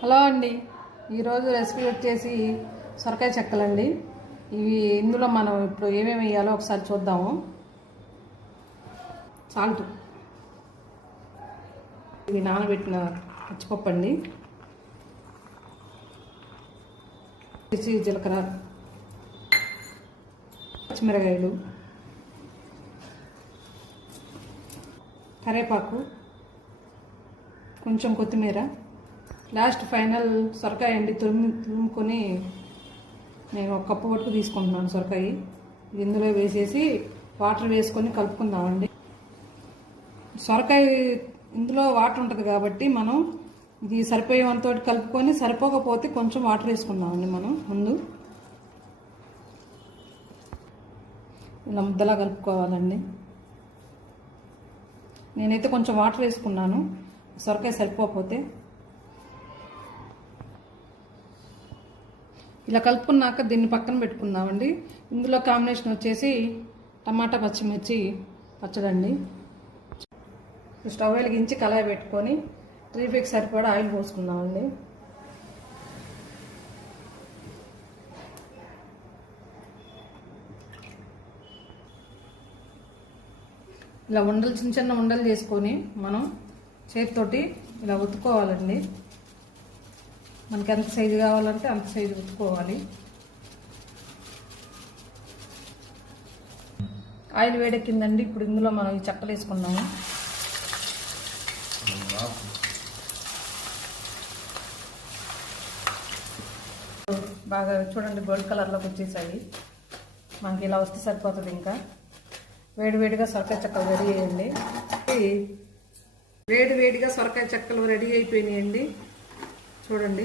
Hello అండి, ఈరోజు recipe వచ్చేసి సొరకాయ చెక్కలండి. ఇందులో మనం ఇప్పుడు ఏమేమి వేయాలో ఒకసారి చూద్దాము. సాల్ట్, ఇవి నానబెట్టిన పచ్చిపప్పు అండి, జీలకర్ర, పచ్చిమిరకాయలు, కరివేపాకు, కొంచెం కొత్తిమీర, లాస్ట్ ఫైనల్ సొరకాయ అండి. తురుముకొని నేను ఒక కప్పు వరకు తీసుకుంటున్నాను సొరకాయ. ఇందులో వేసేసి వాటర్ వేసుకొని కలుపుకుందామండి. సొరకాయ ఇందులో వాటర్ ఉంటుంది కాబట్టి మనం ఇది సరిపోయేంత కలుపుకొని, సరిపోకపోతే కొంచెం వాటర్ వేసుకుందామండి. మనం ముందు ఇలా ముద్దలా కలుపుకోవాలండి. నేనైతే కొంచెం వాటర్ వేసుకున్నాను, సొరకాయ సరిపోకపోతే. ఇలా కలుపుకున్నాక దీన్ని పక్కన పెట్టుకుందామండి. ఇందులో కాంబినేషన్ వచ్చేసి టమాటా పచ్చిమిర్చి పచ్చడండి. స్టవ్ వెలిగించి కళాయి పెట్టుకొని 3 సరిపడా ఆయిల్ పోసుకుందామండి. ఇలా ఉండలు చిన్న చిన్న ఉండలు చేసుకొని మనం చేతితోటి ఇలా ఉతుక్కోవాలండి. మనకి ఎంత సైజు కావాలంటే అంత సైజు ఉతుక్కోవాలి. ఆయిల్ వేడెక్కిందండి. ఇప్పుడు ఇందులో మనం ఈ చెక్కలు వేసుకున్నాము. బాగా చూడండి, గోల్డ్ కలర్లోకి వచ్చేసాయి. మనకి ఇలా వస్తే సరిపోతుంది. ఇంకా వేడివేడిగా సొరకాయ చెక్కలు రెడీ అయ్యండి. వేడివేడిగా సొరకాయ చెక్కలు రెడీ అయిపోయినాయండి. చూడండి.